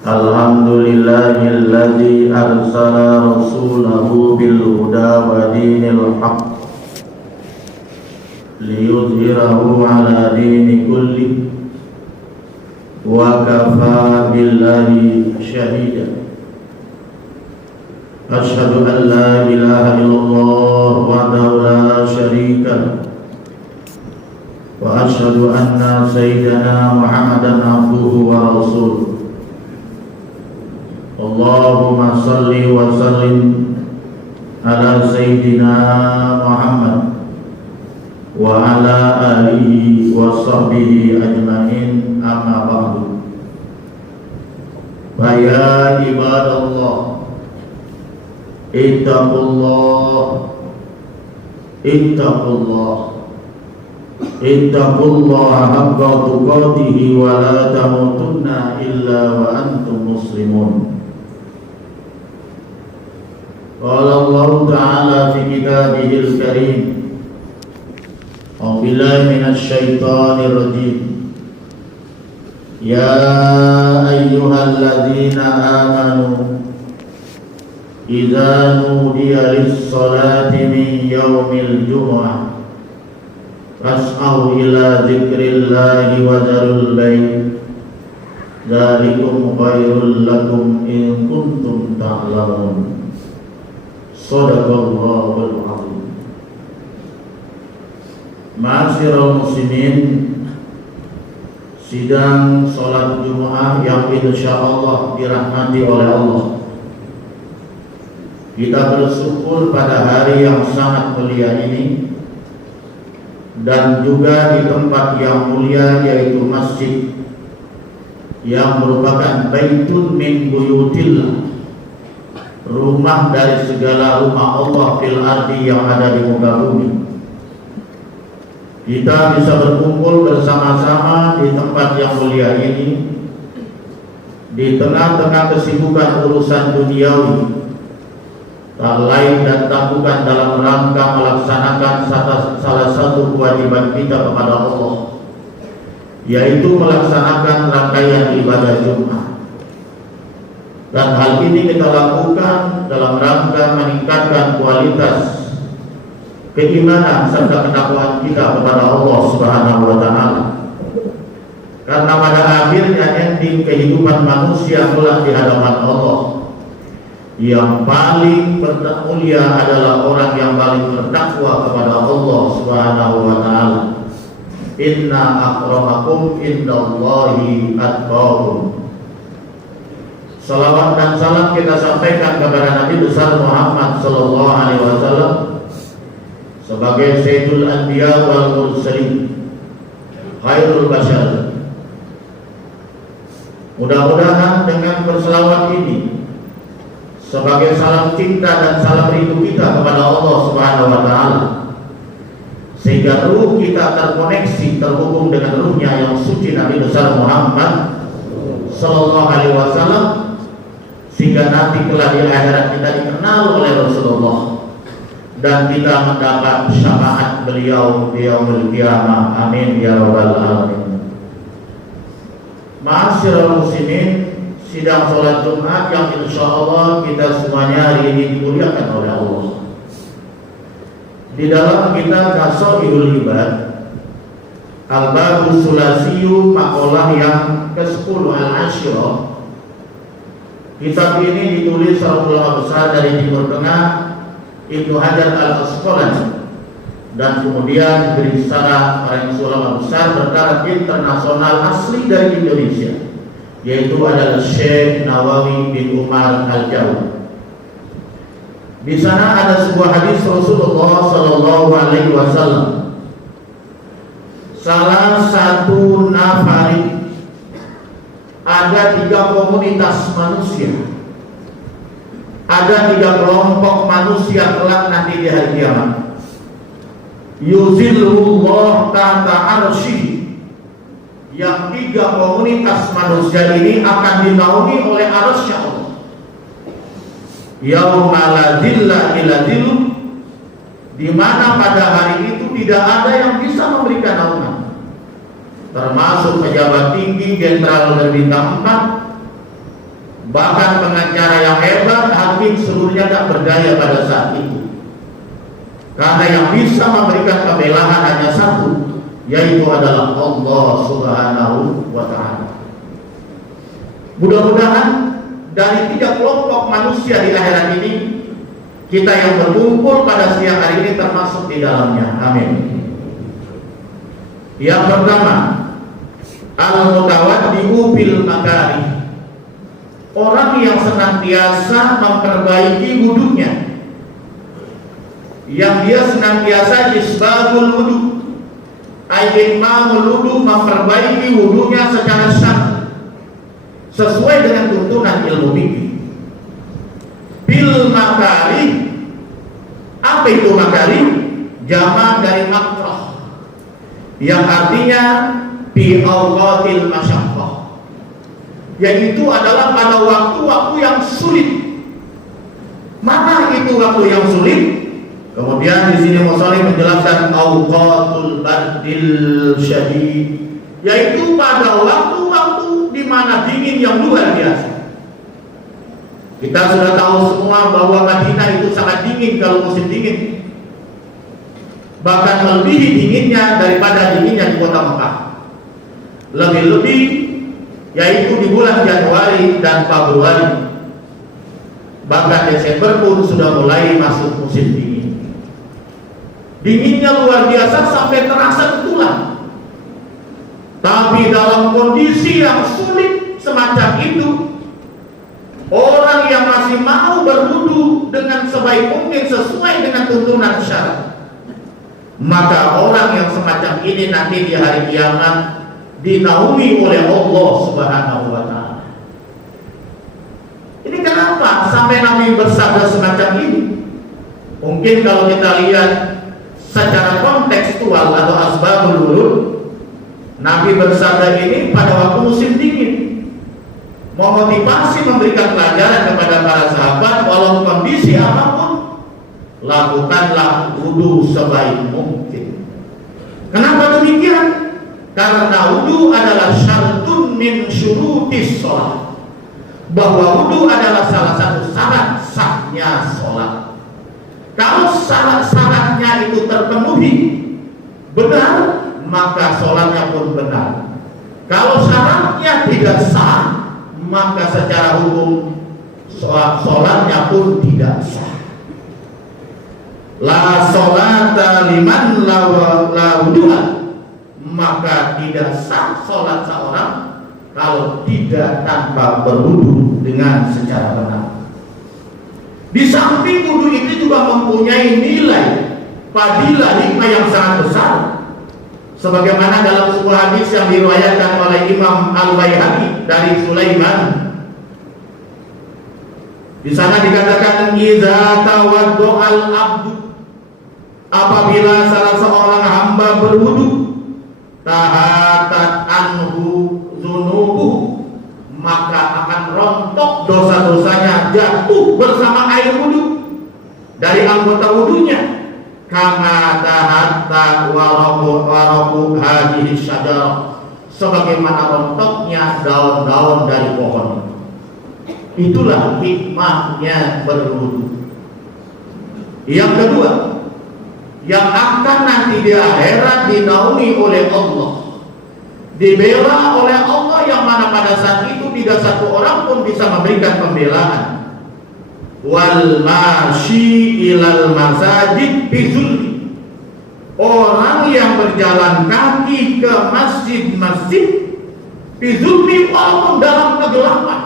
Alhamdulillahilladzi arsala rasulahu bil huda wa dinil haqq liyudhhirahu ala dini kulli wa kafa billahi shahida. Asyhadu an la ilaha illallah wahdahu la syarika lahu wa asyhadu anna sayyidana Muhammadan abduhu wa rasuluh. Allahumma salli wa sallim ala sayyidina Muhammad wa ala alihi wa sahbihi ajma'in, amma ba'du. Ya ibadallah, ittaqullah haqqa tuqatih wa la tamutunna illa wa antum muslimun. Qala Allah Ta'ala fi kitabihil karim, a'udzu billahi minasy syaithanir rajim. Ya ayyuhalladzina amanu idza nudiya lis-salati min yaumil jumu'ah fas'au ila dzikrillahi wa dzarul bay', dzalikum khairul lakum in kuntum ta'lamun. Shadaqallahul azim. Ma'asyiral muslimin, sidang salat Jumat yang insyaallah dirahmati oleh Allah. Kita bersyukur pada hari yang sangat mulia ini dan juga di tempat yang mulia, yaitu masjid yang merupakan baitun min buyutillah, rumah dari segala rumah Allah fil ardi, yang ada di muka bumi. Kita bisa berkumpul bersama-sama di tempat yang mulia ini di tengah-tengah kesibukan urusan duniawi, tak lain dan tak bukan dalam rangka melaksanakan salah satu kewajiban kita kepada Allah, yaitu melaksanakan rangkaian ibadah Jumat. Dan hal ini kita lakukan dalam rangka meningkatkan kualitas keimanan serta ketakwaan kita kepada Allah Subhanahu wa Ta'ala. Karena pada akhirnya ending kehidupan manusia kelak di hadapan Allah, yang paling mulia adalah orang yang paling bertakwa kepada Allah Subhanahu wa Ta'ala. Inna akramakum indallahi atqakum. Salawat dan salam kita sampaikan kepada Nabi besar Muhammad sallallahu alaihi wasallam sebagai Sayyidul Anbiya wal Mursalin, khairul bashar. Mudah-mudahan dengan berselawat ini sebagai salam cinta dan salam rindu kita kepada Allah Subhanahu wa Ta'ala, sehingga ruh kita terkoneksi, terhubung dengan ruhnya yang suci Nabi besar Muhammad sallallahu alaihi wasallam, sehingga nanti kelak di akhirat kita dikenal oleh Rasulullah dan kita mendapat syafaat beliau di yaumil qiyamah. Amin ya rabbal alamin. Ma'asyiral muslimin, sidang salat Jumat yang insyaallah kita semuanya hari ini dimuliakan oleh Allah. Di dalam kitab Qasaidul Ibad Al-Babus Sulasiyu, maqalah yang ke-10 Al-Asyirah. Kitab ini ditulis oleh ulama besar dari Timur Tengah, Ibnu Hajar Al-Asqalani, dan kemudian diberi syarah oleh ulama besar bertaraf internasional asli dari Indonesia, yaitu adalah Syekh Nawawi bin Umar Al-Jawi. Di sana ada sebuah hadis Rasulullah sallallahu alaihi wasallam, salah satu nafari, ada 3 komunitas manusia, ada 3 kelompok manusia kelak nanti di hari kiamat. Yuzillullah ta'ala arsy, yang 3 komunitas manusia ini akan dinaungi oleh arsy Allah. Yauma la dzilla illa dzilluh, di mana pada hari itu tidak ada yang bisa memberikan naungan termasuk pejabat tinggi, jenderal berbintang 4, bahkan pengacara yang hebat, hakim, seluruhnya tak berdaya pada saat itu. Karena yang bisa memberikan pembelaan hanya satu, yaitu adalah Allah Subhanahu wa Ta'ala. Mudah-mudahan dari 3 kelompok manusia di akhirat ini, kita yang berkumpul pada siang hari ini termasuk di dalamnya. Amin. Yang pertama, al-mutawaddi'u bil makarih, orang yang senantiasa memperbaiki wudunya, yang dia senantiasa isbagul wudu, ayyimamul wudu, memperbaiki wudunya secara syar'i sesuai dengan tuntunan ilmu fikih. Bil makarih, apa itu makarih? Jama' dari makrah, yang artinya bi awqatil masyaqqah, yaitu adalah pada waktu-waktu yang sulit. Mana itu waktu yang sulit? Kemudian di sini Musannif menjelaskan awqatul bardil syadid, yaitu pada waktu-waktu di mana dingin yang luar biasa. Kita sudah tahu semua bahwa Madinah itu sangat dingin kalau musim dingin, bahkan melebihi dinginnya daripada dinginnya di kota Mekah. Lebih-lebih yaitu di bulan Januari dan Februari, bahkan Desember pun sudah mulai masuk musim dingin. Dinginnya luar biasa sampai terasa tulang. Tapi dalam kondisi yang sulit semacam itu, orang yang masih mau berwudu dengan sebaik mungkin sesuai dengan tuntunan syariat, maka orang yang semacam ini nanti di hari kiamat dinaungi oleh Allah Subhanahu wa Ta'ala. Ini kenapa sampai Nabi bersabda semacam ini? Mungkin kalau kita lihat secara kontekstual atau asbabul wurud, Nabi bersabda ini pada waktu musim dingin, memotivasi, memberikan pelajaran kepada para sahabat, walau kondisi apapun, lakukanlah wudu sebaik mungkin. Kenapa demikian? Karena wudu adalah syartun min syurutis sholat, bahwa wudu adalah salah satu syarat sahnya sholat. Kalau syarat-syaratnya itu terpenuhi benar, maka sholatnya pun benar. Kalau syaratnya tidak sah, maka secara hukum sholatnya pun tidak sah. La sholata liman la wudu'a, maka tidak sah sholat seorang kalau tidak tanpa berwudu dengan secara benar. Di samping wudu itu juga mempunyai nilai fadilah hikmah yang sangat besar, sebagaimana dalam sebuah hadis yang diriwayatkan oleh Imam Al-Baihaqi dari Sulaiman. Di sana dikatakan idza tawaddo'al abdu, apabila salah seorang hamba berwudu, tahatat anhu dzunubuh, maka akan rontok dosa-dosanya, jatuh bersama air wudu dari anggota wudunya. Kama tahatta warabu hadhihi syajarah, sebagaimana rontoknya daun-daun dari pohon. Itulah hikmahnya berwudu. Yang kedua, yang akan nanti di akhirat dinaungi oleh Allah, dibela oleh Allah, yang mana pada saat itu tidak satu orang pun bisa memberikan pembelaan. Wal masyi ilal masajid bizulmi, orang yang berjalan kaki ke masjid-masjid bizulmi, walaupun dalam kegelapan.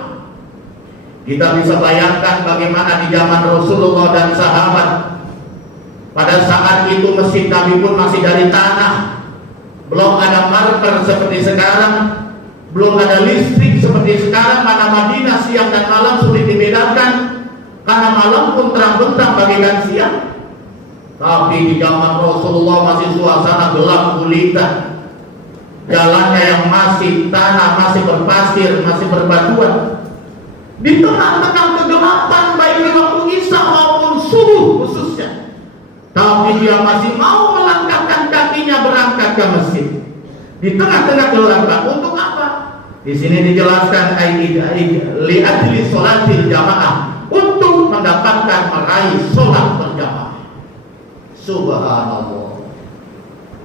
Kita bisa bayangkan bagaimana di zaman Rasulullah dan sahabat, pada saat itu masjid Nabi pun masih dari tanah, belum ada marker seperti sekarang, belum ada listrik seperti sekarang, mana Madinah siang dan malam sulit dibedakan, karena malam pun terang-benderang bagaikan siang. Tapi di zaman Rasulullah masih suasana gelap gulita, jalannya yang masih tanah, masih berpasir, masih berbatuan. Di tengah-tengah kegelapan baik di waktu Isya maupun subuh khususnya, tapi dia masih mau melangkahkan kakinya berangkat ke masjid. di tengah-tengah gelap. Untuk apa? Di sini dijelaskan li ajli sholatil jamaah, untuk mendapatkan meraih sholat berjamaah. Subhanallah.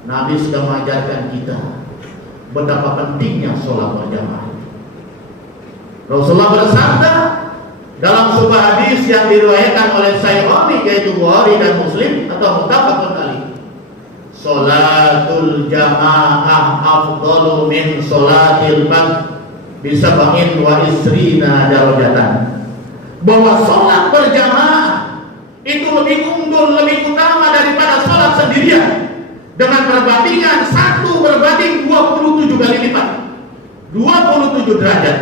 Nabi sudah mengajarkan kita betapa pentingnya sholat berjamaah. Rasulullah bersabda dalam sebuah hadis yang diriwayatkan oleh Syaikhaini, yaitu Bukhari dan Muslim atau muttafaqun alaih, sholatul jamaah afdalu min sholatil fard bisab'in wa isrina darajatan. Bahwa sholat berjamaah itu lebih unggul, lebih utama daripada sholat sendirian, dengan perbandingan 1 berbanding 27 kali lipat, 27 derajat.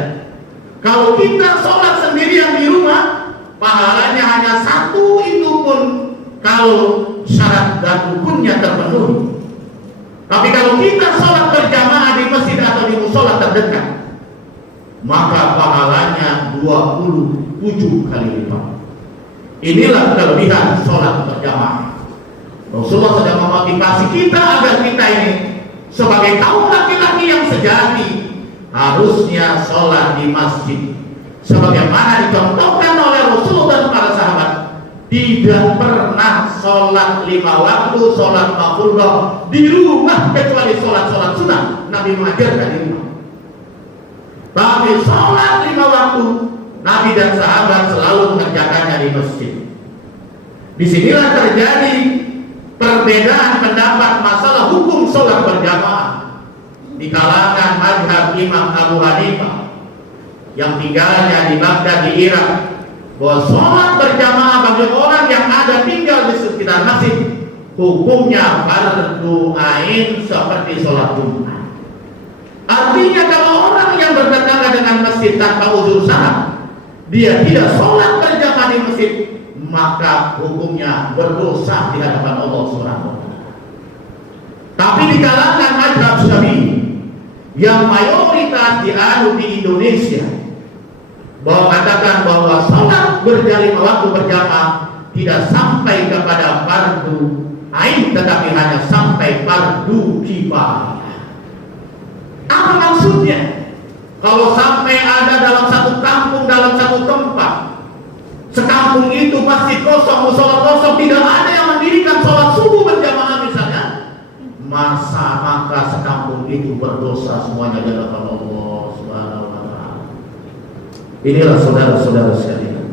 Kalau kita sholat sendirian di rumah, pahalanya hanya 1, itu pun kalau syarat dan rukunnya terpenuhi. Tapi kalau kita sholat berjamaah di masjid atau di musola terdekat, maka pahalanya 27 kali lipat. Inilah kelebihan sholat berjamaah. Rasulullah sedang memotivasi kita agar kita ini sebagai kaum laki-laki yang sejati harusnya sholat di masjid, sebagaimana dicontohkan oleh Rasulullah dan para sahabat. Tidak pernah sholat 5 waktu, sholat mafruḍah di rumah, kecuali sholat sunnah Nabi mengajarkan di rumah. Tapi sholat 5 waktu Nabi dan sahabat selalu mengerjakannya di masjid. Disinilah terjadi perbedaan pendapat masalah hukum sholat berjamaah di kalangan mazhab Imam Abu Hanifah yang tinggalnya di Baghdad di Irak, bahwa sholat berjamaah bagi orang yang ada tinggal di sekitar masjid hukumnya fardu ain seperti sholat Jumat. Artinya kalau orang yang bertetangga dengan masjid tanpa uzur syar'i, dia tidak sholat berjamaah di masjid, maka hukumnya berdosa di hadapan Allah Subhanahu wa taala. Tapi di kalangan mazhab Syafi'i yang mayoritas dianut di Indonesia, bahwa katakan bahwa sholat berjamaah waktu berjamaah tidak sampai kepada fardu ain, tetapi hanya sampai fardu kifayah. Apa maksudnya? Kalau sampai ada dalam satu kampung, dalam satu tempat, sekampung itu masjid kosong, musola kosong, tidak ada yang mendirikan sholat subuh berjamaah misalnya, maka sekampung itu berdosa semuanya di hadapan Allah Subhanahu wa taala. Inilah saudara-saudara sekalian.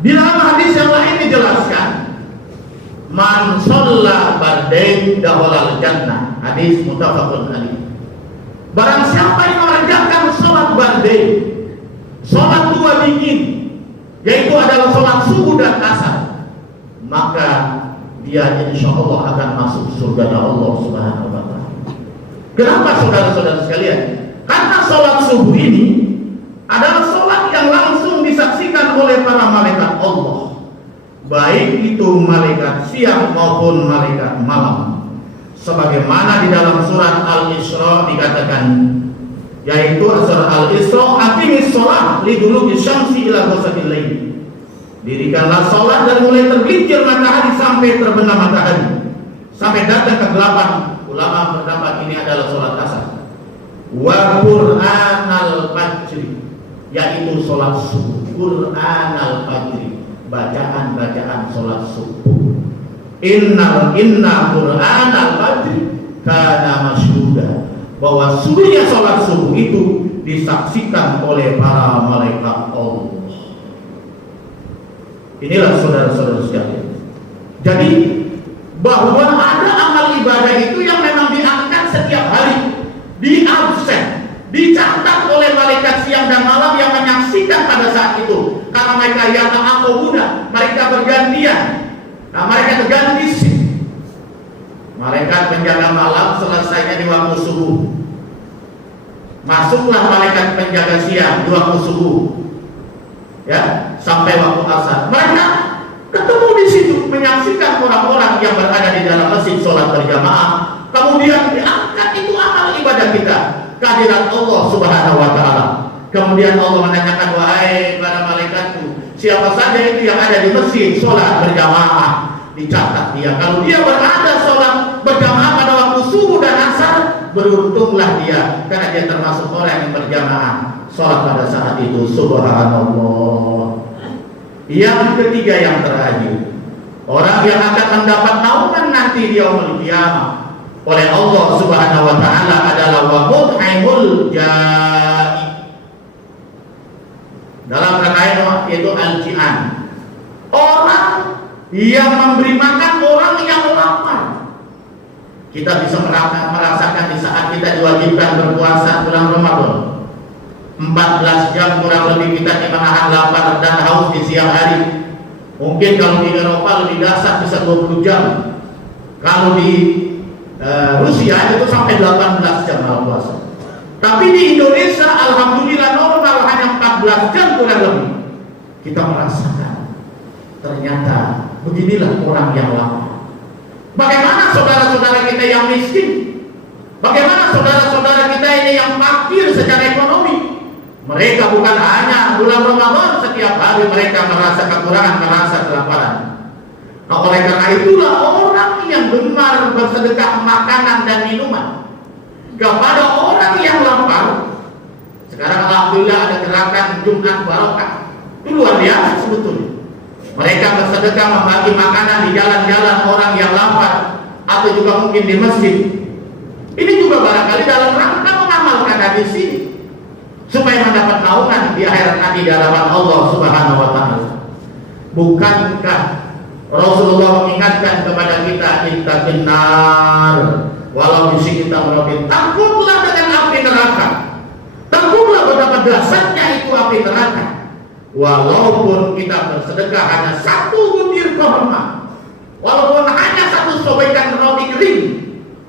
Di dalam hadis yang lain dijelaskan, man shalla bardain dakhala jannah. Hadis muttafaqun alaih. Barang siapa yang mengerjakan sholat bardain, sholat 2 dingin, yaitu adalah sholat subuh dan asar, maka dia insya Allah akan masuk surga Allah Subhanahu wa taala. Kenapa saudara-saudara sekalian? Karena sholat subuh ini adalah sholat yang langsung disaksikan oleh para malaikat Allah, baik itu malaikat siang maupun malaikat malam. Sebagaimana di dalam surat Al-Isra dikatakan, yaitu surat Al-Isra, aqimis shalah liduluki syamsi ila ghasaqil lail. Dirikanlah sholat dan mulai tergelincir matahari sampai terbenam matahari, sampai datang kegelapan. Ulama berpendapat ini adalah sholat asar. Wa Qur'anal fajri, yaitu sholat subuh. Qur'anal fajri, bacaan sholat subuh. Inna Qur'anal fajri kana masyhuda, bahwa sungguhnya sholat subuh itu disaksikan oleh para malaikat Allah. Inilah saudara-saudara sekalian. Jadi bahwa ada amal ibadah itu yang memang diangkat setiap hari, di absen, dicatat oleh malaikat siang dan malam yang menyaksikan pada saat itu. Karena mereka yang ta'aqubuna, mereka bergantian. Nah, mereka terganti sih. Malaikat penjaga malam selesainya di waktu subuh, masuklah malaikat penjaga siang di waktu subuh, ya, sampai waktu asar. Mereka ketemu di situ, menyaksikan orang-orang yang berada di dalam masjid sholat berjamaah. Kemudian diangkat itu amal ibadah kita, kehadirat Allah Subhanahu wa taala. Kemudian Allah menanyakan, wahai para malaikatku, siapa saja itu yang ada di masjid sholat berjamaah, dicatat dia. Kalau dia berada sholat berjamaah pada waktu subuh dan asar, beruntunglah dia karena dia termasuk orang yang berjamaah sholat pada saat itu. Subhanallah. Yang ketiga, yang terakhir, orang yang akan mendapat naungan nanti di yaumul qiyamah oleh Allah Subhanahu wa taala adalah wa mut'imul ja'i. Dalam rangkaian itu al-ji'an, orang yang memberi makan orang yang lapar. Kita bisa merasakan di saat kita diwajibkan berpuasa bulan Ramadan, 14 jam kurang lebih kita menahan lapar dan haus di siang hari. Mungkin kalau di Eropa lebih dasar bisa 20 jam. Kalau di Rusia itu sampai 18 jam puasa. Tapi di Indonesia alhamdulillah normal hanya 14 jam kurang lebih. Kita merasakan ternyata beginilah orang yang lapar. Bagaimana saudara-saudara kita yang miskin? Bagaimana saudara-saudara kita ini yang fakir secara ekonomi? Mereka bukan hanya bulan Ramadan, setiap hari mereka merasa kekurangan, merasa kelaparan. Nah, oleh karena itulah orang yang gemar bersedekah makanan dan minuman kepada orang yang lapar. Sekarang alhamdulillah ada gerakan Jumat Barokah. Itu luar biasa sebetulnya. Mereka bersedekah membagi makanan di jalan-jalan orang yang lapar, atau juga mungkin di masjid. Ini juga barangkali dalam rangka mengamalkan hadis ini, supaya mendapat naungan di akhirat nanti di hadapan Allah Subhanahu wa taala. Bukankah Rasulullah mengingatkan kepada kita, ittaqin nar walau bisyikki tamratin, takutlah dengan api neraka. Takutlah betapa dahsyatnya itu api neraka. Walaupun kita bersedekah hanya satu butir kurma, walaupun hanya satu sobekan roti kering,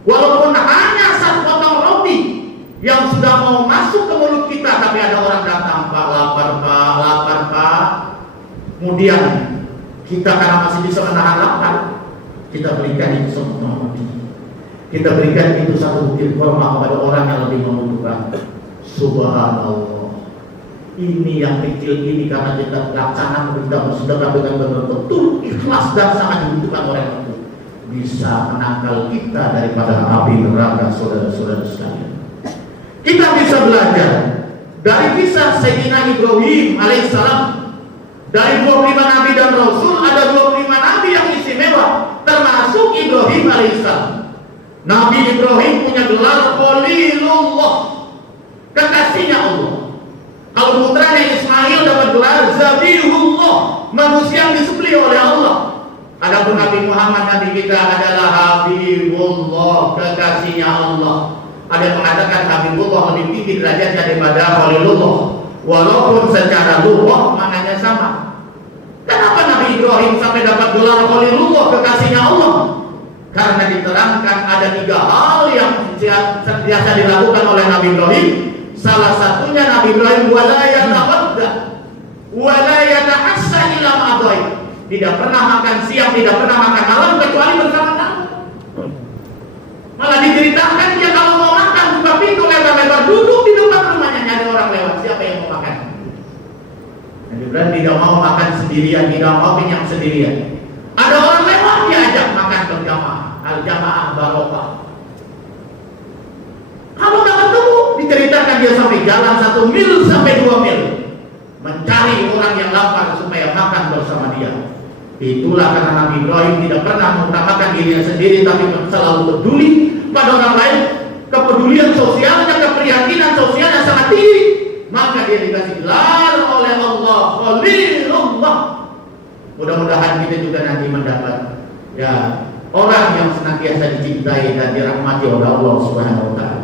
walaupun hanya satu potong roti yang sudah mau masuk ke mulut kita, tapi ada orang datang, Pak, lapar Pak. Kemudian kita karena masih bisa menahan lapar, kita berikan itu satu roti, kita berikan itu satu butir kurma kepada orang yang lebih membutuhkan. Subhanallah. Ini yang kecil ini karena kita laksanakan, kita bersedekah dengan betul-betul ikhlas dan sangat dibutuhkan orang itu, bisa menangkal kita daripada api neraka, saudara-saudara sekalian. Kita bisa belajar dari kisah Sayyidina Ibrahim alaihissalam. Dari 25 nabi dan rasul ada 25 nabi yang istimewa, termasuk Ibrahim alaihissalam. Nabi Ibrahim punya gelar Khalilullah, kekasihnya Allah. Kalau putranya Ismail dapat gelar Zabihullah, manusia yang disembelih oleh Allah. Adapun Nabi Muhammad Nabi kita adalah Habibullah, kekasihnya Allah. Ada yang mengatakan Habibullah lebih tinggi derajatnya daripada Khalilullah, walaupun secara lughah maknanya sama. Kenapa Nabi Ibrahim sampai dapat gelar Khalilullah, kekasihnya Allah? Karena diterangkan ada 3 hal yang biasa dilakukan oleh Nabi Ibrahim. Salah satunya Nabi Ibrahim wala yataghadda wala yatahassa ila ma'adai. Tidak pernah makan siang, tidak pernah makan malam kecuali bersama kamu. Malah diceritakan dia kalau mau makan buka pintu lebar-lebar, duduk di depan rumahnya, nyari orang lewat, siapa yang mau makan. Nabi Ibrahim tidak mau makan sendirian, tidak mau kenyang sendirian. Ada orang lewat diajak makan berjamaah, al-jamaah barokah. Kalau nggak ketemu, diceritakan dia sampai jalan 1 mil sampai 2 mil mencari orang yang lapar supaya makan bersama dia. Itulah karena Nabi Ibrahim tidak pernah mengutamakan dirinya sendiri, tapi selalu peduli pada orang lain. Kepedulian sosialnya, keprihatinan sosialnya sangat tinggi. Maka dia dikasih gelar oleh Allah Khalilullah. Mudah-mudahan kita juga nanti mendapat orang yang senantiasa dicintai dan dirahmati oleh Allah Subhanahu wa taala.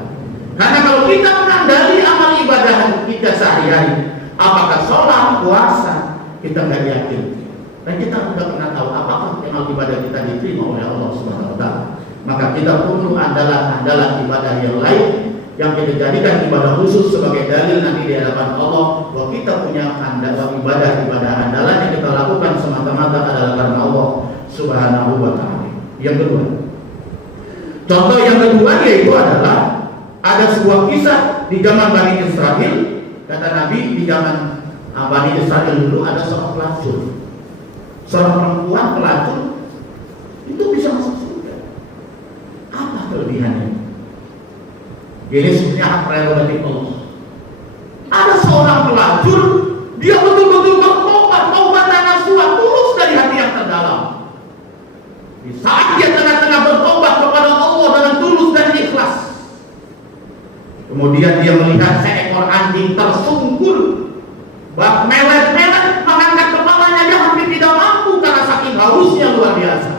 Karena kalau kita mengandali amal ibadah kita sehari-hari, apakah sholat, puasa, kita nggak yakin. Dan kita tidak pernah tahu apakah amal ibadah kita diterima oleh Allah Subhanahu wa taala. Maka kita perlu andalan-andalan ibadah yang lain yang kita jadikan ibadah khusus sebagai dalil nanti di hadapan Allah bahwa kita punya andalan ibadah andalan yang kita lakukan semata-mata adalah karena Allah Subhanahu wa taala. Yang kedua, contoh yang kedua yaitu adalah ada sebuah kisah di zaman Bani Israel. Kata Nabi, di zaman Bani Israel dulu ada seorang pelacur, seorang perempuan pelacur itu bisa masuk surga. kelebihannya. Ini sebenarnya hak prerogatif Allah. Ada seorang pelacur, dia betul-betul bertobat, taubatan nasuha, tulus dari hati yang terdalam. Di saat dia tengah-tengah bertobat kepada Allah dengan tulus dan ikhlas, kemudian dia melihat seekor anjing tersungkur, melet-melet, mengangkat kepalanya, dia hampir tidak mampu karena saking hausnya luar biasa.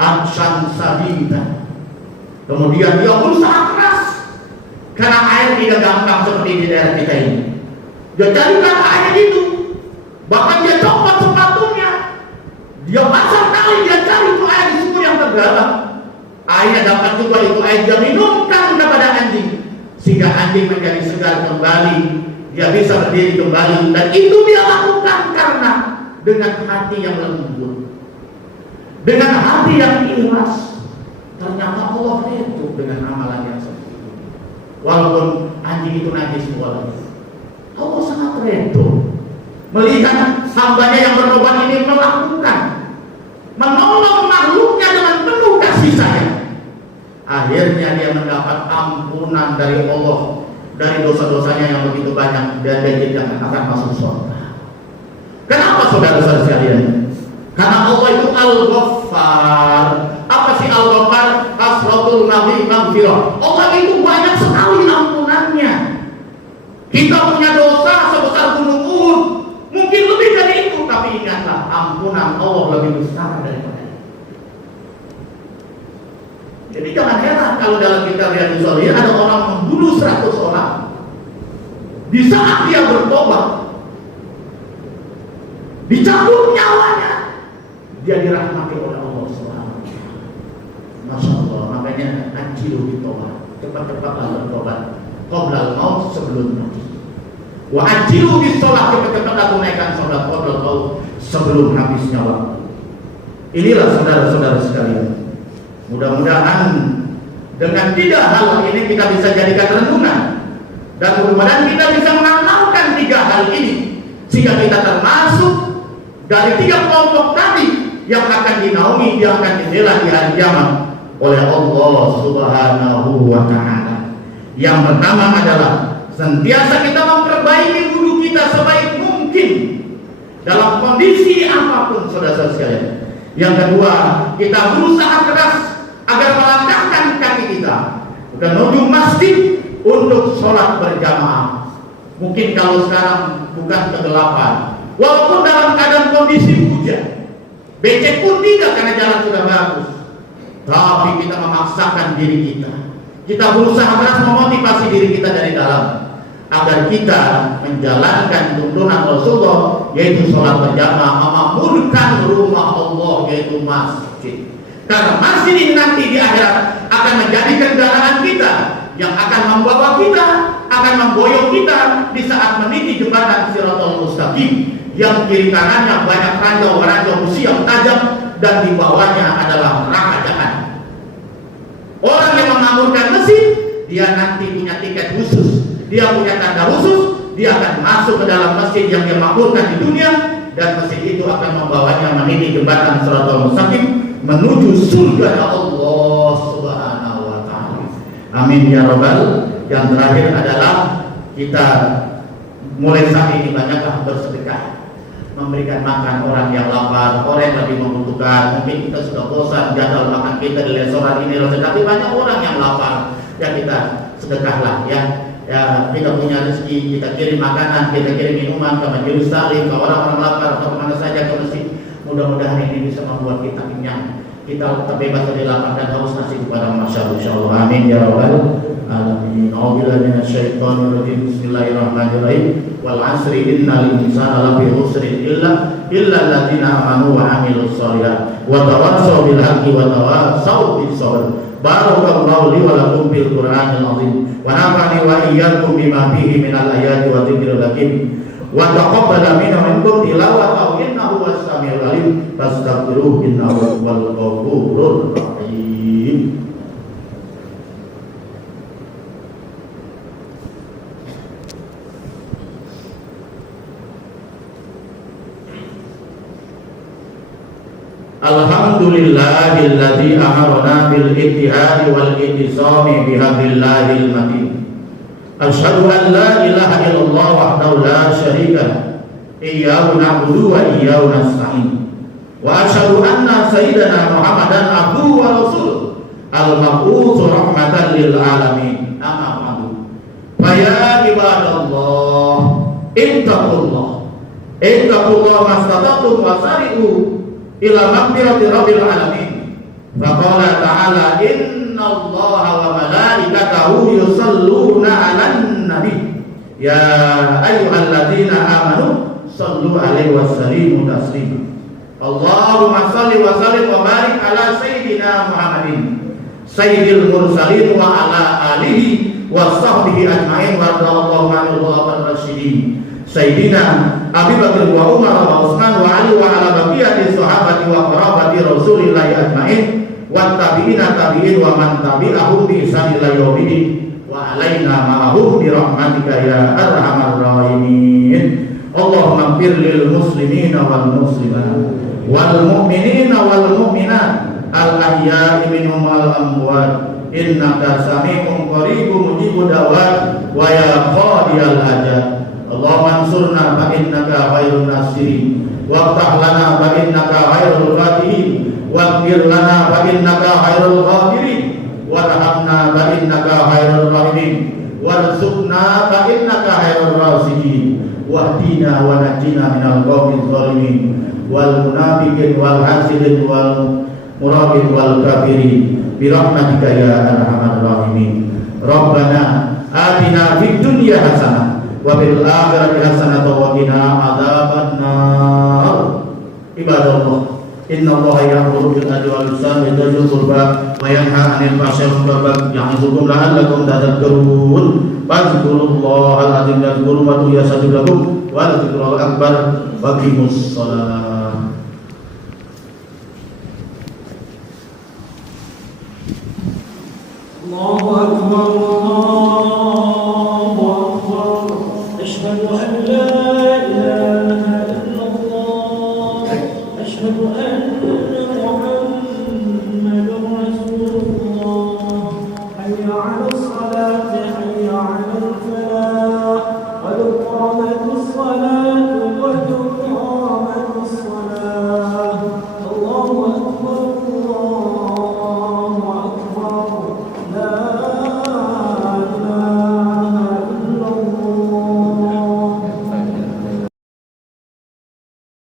Akshan sadida. Kemudian dia berusaha keras, karena air tidak gampang seperti di daerah kita ini. Dia carikan air itu, bahkan dia copot sepatunya, dia pasang tali, dia cari itu air di sumur yang terdalam. Airnya dapat juga itu air, dia minumkan kepada anjing, sehingga anjing menjadi segar kembali, dia bisa berdiri kembali. Dan itu dia lakukan karena dengan hati yang lembut, dengan hati yang ikhlas. Ternyata Allah ridho dengan amalan yang seperti itu. Walaupun anjing itu najis mualaf, Allah sangat ridho melihat hambanya yang bertobat ini melakukan, menolong makhluknya dengan penuh kasih sayang. Akhirnya dia mendapat ampunan dari Allah dari dosa-dosanya yang begitu banyak, dan dia tidak akan masuk surga. Kenapa saudara-saudara sekalian? Karena Allah itu Al-Ghaffar. Apa sih Al-Ghaffar? Hasratul Nabi Maghfirah. Allah itu banyak sekali ampunannya. Kita punya dosa sebesar gunung Uhud, mungkin lebih dari itu, tapi ingatlah, ampunan Allah lebih besar daripada itu. Jadi jangan heran kalau dalam kitab Riyadhus Shalihin ada orang membunuh 100 orang. Di saat dia bertobat, dicabut nyawanya, dia dirahmati oleh Allah SWT. Masya Allah. Makanya ajilu bitobat, cepat-cepatlah bertobat, qoblal maut, sebelum mati. Wa ajilu bisolat, cepat-cepatlah tunaikan sholat, qoblal maut, sebelum habisnya waktu. Inilah saudara-saudara sekalian, mudah-mudahan dengan 3 hal ini kita bisa jadikan renungan, dan mudah-mudahan kita bisa mengamalkan 3 hal ini, sehingga kita termasuk dari 3 kelompok tadi yang akan dinaungi, yang akan dibela di hari kiamat oleh Allah Subhanahu wa Ta'ala. Yang pertama adalah senantiasa kita memperbaiki wudhu kita sebaik mungkin dalam kondisi apapun, saudara-saudara sekalian. Yang kedua, kita berusaha keras agar melangkahkan kaki kita menuju masjid untuk sholat berjamaah. Mungkin kalau sekarang bukan kegelapan, walaupun dalam keadaan kondisi hujan, becek pun tidak karena jalan sudah bagus, tapi kita memaksakan diri kita. Kita berusaha keras memotivasi diri kita dari dalam agar kita menjalankan tuntunan Rasulullah, yaitu sholat berjamaah, memakmurkan rumah Allah, yaitu masjid. Karena masjid ini nanti di akhirat akan menjadi kendaraan kita yang akan membawa kita, akan memboyong kita di saat meniti jembatan Shiratal Mustaqim, yang kiri kanannya banyak ranjau-ranjau besi yang tajam, dan di bawahnya adalah neraka jahanam. Orang yang memakmurkan masjid, dia nanti punya tiket khusus, dia punya tanda khusus, dia akan masuk ke dalam masjid yang dia makmurkan di dunia, dan masjid itu akan membawanya meniti jembatan Shiratal Mustaqim menuju surga Allah Subhanahu wa Ta'ala. Amin ya Rabbal. Yang terakhir adalah kita mulai saat ini banyaklah bersedekah, memberikan makan orang yang lapar, orang yang lebih membutuhkan. Mungkin kita sudah bosan jadwal makan kita di restoran ini, tapi banyak orang yang lapar. Ya kita sedekahlah ya. Ya kita punya rezeki, kita kirim makanan, kita kirim minuman ke majelis taklim, ke orang-orang lapar atau kemana saja ke masjid. Mudah-mudahan ini bisa membuat kita kenyang, kita terbebas dari lapar dan haus nasi kepada masyarakat, insyaallah. Amin ya rabbal alamin. A'udzubillahi minasyaitonir rajim. Bismillahirrahmanirrahim. Wal 'asri innal insana lafi khusrin illa alladziina aamanu wa 'amilus shalihaat wa tawassaw bil haqqi wa tawassaw bis sabr. Barakallahu li wa lakum bil Qur'anil 'azim wa nafa'ani wa iyyakum bima fihi minal ayati wa dzikril hakim. Wa taqabbala minna minkum tilawatahu innahu was-sami'ul 'alim. Fastaghfiruhu innahu huwal ghafurur rahim. Alhamdulillah Alhamdulillahilladzi amarna bil ittihadi wal ittisami bihablillahil matin. Asyhadu an la ilaha illallah wahdahu la syarika lah. Iyyahu na'budu wa iyyahu nasta'in. Wa asyhadu anna sayyidana Muhammadan abduhu wa rasuluh al-mab'uts rahmatan lil alamin. Amma ba'du. Fa ya ibadallah ittaqullah mastata'tum wa sari'u ila maghfirati rabbil alamin. Faqala ta'ala innallaha wa malaikatahu yusalluna 'alan nabi ya ayyuhalladzina amanu sallu 'alaihi wa sallimu taslima. Allahumma salli wa sallim wa barik ala sayyidina Muhammadin sayyidil mursalin wa ala alihi wa sahbihi ajma'in wa radhiyallahu anil khulafa'ir rasyidin sayyidina Abi Bakar wa Umar wa Utsman wa Ali wa ala baqiyati sahabati wa qarabati Rasulillahi ajma'in wa tabi'ina tabi'in wa man tabi'ahum bi ihsan ila yaumil wa alaina ma'ahum bi rahmatika ya arhamar rahimin. Allahumma ighfir lil muslimina wal muslimat wal mu'minina wal mu'minat al ahya'i minhum wal amwat innaka sami'un qaribun mujibud da'wat wa ya qadiyal hajat. Allahumma ansurna fa innaka khairun nasirin waftah lana fa innaka khairul fatihin waghfir lana fa innaka khairul ghafirin warhamna fa innaka khairur rahimin warzuqna fa innaka khairur raziqin wahdina wa najina minal qaumiz zalimin wal munafiqin wal hasidin wal murabin wal kafirin bi rahmatika ya arhamar rahimin. Rabbana atina fid dunya hasanah wa fil akhirati hasanah wa qina adzabannar. Ibadallah innallaha ya'muru bil adli wal ihsani wa yahdi qurba wa yanha 'anil fahsya'i wal munkar ya'idzukum la'allakum tadhakkarun. Fadhkurullaha al-'azim yadhkurukum wa yastajib lakum wa dzikrullahi akbar wa aqimus shalah. Allahu akbar Allahu akbar. Asyhadu an la